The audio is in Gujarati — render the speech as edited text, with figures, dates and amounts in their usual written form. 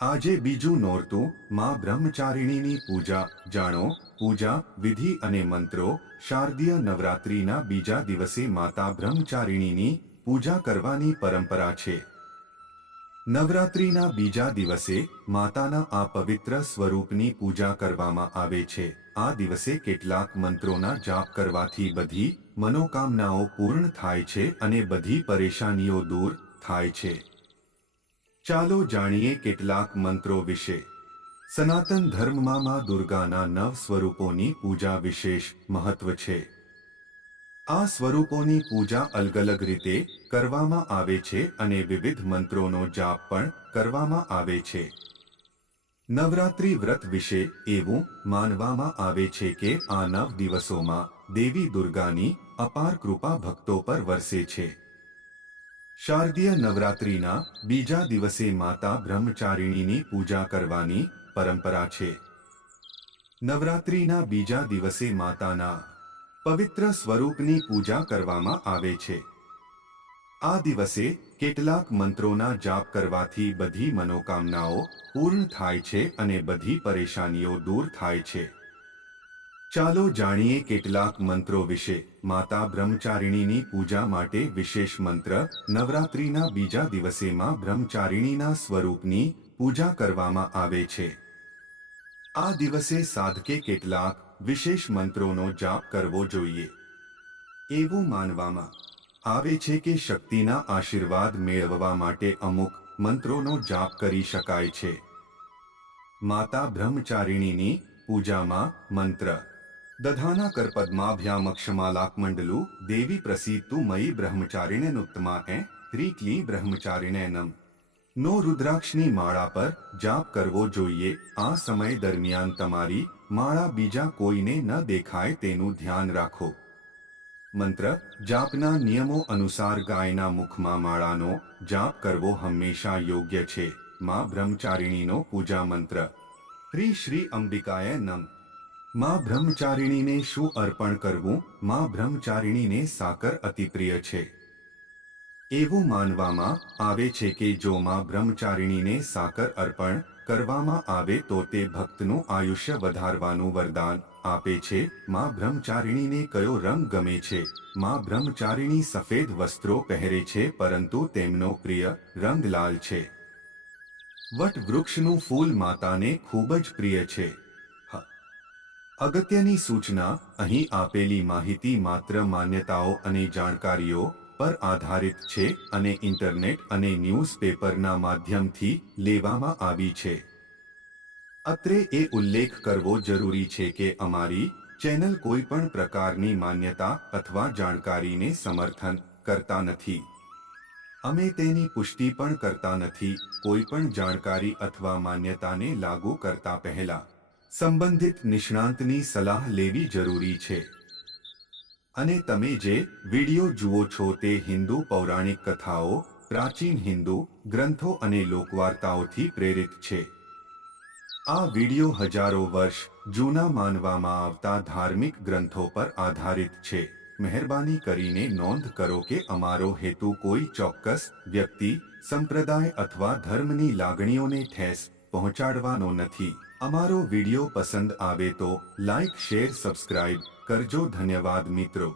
આજે બીજું નોરતું માં બ્રહ્મચારિણીની પૂજા જાણો પૂજા વિધિ અને મંત્રો શારદીય નવરાત્રિના બીજા દિવસે માતા બ્રહ્મચારિણીની પૂજા કરવાની પરંપરા છે। નવરાત્રિના બીજા દિવસે માતાના આ પવિત્ર સ્વરૂપની પૂજા કરવામાં આવે છે। આ દિવસે કેટલાક મંત્રોના જાપ કરવાથી બધી મનોકામનાઓ પૂર્ણ થાય છે અને બધી પરેશાનીઓ દૂર થાય છે। ચાલો જાણીએ કેટલાક મંત્રો વિશે। સનાતન ધર્મમાં માં દુર્ગાના 9 સ્વરૂપોની પૂજા વિશેષ મહત્વ છે। આ સ્વરૂપોની પૂજા અલગ અલગ રીતે કરવામાં આવે છે અને વિવિધ મંત્રોનો જાપ પણ કરવામાં આવે છે। નવરાત્રિ વ્રત વિશે એવું માનવામાં આવે છે કે આ 9 દિવસોમાં દેવી દુર્ગાની અપાર કૃપા ભક્તો પર વરસે છે। શારદીય નવરાત્રિના બીજા દિવસે માતા બ્રહ્મચારિણીની પૂજા કરવાની પરંપરા છે। નવરાત્રિના બીજા દિવસે માતાના પવિત્ર સ્વરૂપની પૂજા કરવામાં આવે છે। આ દિવસે કેટલાક મંત્રોના જાપ કરવાથી બધી મનોકામનાઓ પૂર્ણ થાય છે અને બધી પરેશાનીઓ દૂર થાય છે। ચાલો જાણીએ કેટલાક મંત્રો વિશે। માતા બ્રહ્મચારિણીની પૂજા માટે વિશેષ મંત્ર। નવરાત્રિના બીજા દિવસે માં બ્રહ્મચારિણીના સ્વરૂપની પૂજા કરવામાં આવે છે। આ દિવસે સાધકે કેટલાક વિશેષ મંત્રોનો જાપ કરવો જોઈએ। એવું માનવામાં આવે છે કે શક્તિના આશીર્વાદ મેળવવા માટે અમુક મંત્રોનો જાપ કરી શકાય છે। માતા બ્રહ્મચારિણીની પૂજામાં મંત્ર દધાના કરપદ્માભ્યામક્ષમાલાકમંડલુ દેવી પ્રસીદતુ મયી બ્રહ્મચારિણેનુત્તમા ક્લી બ્રહ્મચારિણે નમ નો રુદ્રાક્ષની માળા પર જાપ કરવો જોઈએ। આ સમય દરમિયાન તમારી માળા બીજા કોઈને ન દેખાય તેનું ધ્યાન રાખો। મંત્ર જાપના નિયમો અનુસાર ગાયના મુખમાં માળાનો જાપ કરવો હંમેશા યોગ્ય છે। માં બ્રહ્મચારિણીનો પૂજા મંત્ર શ્રી શ્રી અંબિકાય નમ। માં બ્રહ્મચારિણીને શું અર્પણ કરવું? માં બ્રહ્મચારિણીને સાકર અતિ પ્રિય છે। એવું માનવામાં આવે છે કે જો માં બ્રહ્મચારિણીને સાકર અર્પણ કરવામાં આવે તો તે ભક્તનું આયુષ્ય વધારવાનું વરદાન આપે છે। માં બ્રહ્મચારિણીને કયો રંગ ગમે છે? માં બ્રહ્મચારિણી સફેદ વસ્ત્રો પહેરે છે પરંતુ તેમનો પ્રિય રંગ લાલ છે। વટ વૃક્ષનું ફૂલ માતાને ખૂબ જ પ્રિય છે। અગત્યની સૂચના અહીં આપેલી માહિતી માત્ર માન્યતાઓ અને જાણકારીઓ પર આધારિત છે અને ઇન્ટરનેટ અને ન્યૂઝપેપરના માધ્યમથી લેવામાં આવી છે। અત્રે એ ઉલ્લેખ કરવો જરૂરી છે કે અમારી ચેનલ કોઈ પણ પ્રકારની માન્યતા અથવા જાણકારીને સમર્થન કરતા નથી। અમે તેની પુષ્ટિ પણ કરતા નથી। કોઈ પણ જાણકારી અથવા માન્યતાને લાગુ કરતા પહેલા સંબંધિત નિષ્ણાંતની સલાહ લેવી જરૂરી છે। અને તમે જે વિડિયો જુઓ છો તે હિન્દુ પૌરાણિક કથાઓ પ્રાચીન હિન્દુ ગ્રંથો અને લોકવાર્તાઓથી પ્રેરિત છે। આ વિડિયો હજારો વર્ષ જૂના માનવામાં આવતા ધાર્મિક ગ્રંથો પર આધારિત છે। મહેરબાની કરીને નોંધ કરો કે અમારો હેતુ કોઈ ચોક્કસ વ્યક્તિ સંપ્રદાય અથવા ધર્મની લાગણીઓને ઠેસ પહોંચાડવાનો નથી। અમારો વિડિયો પસંદ આવે તો લાઇક શેર સબસ્ક્રાઇબ કરજો। ધન્યવાદ મિત્રો।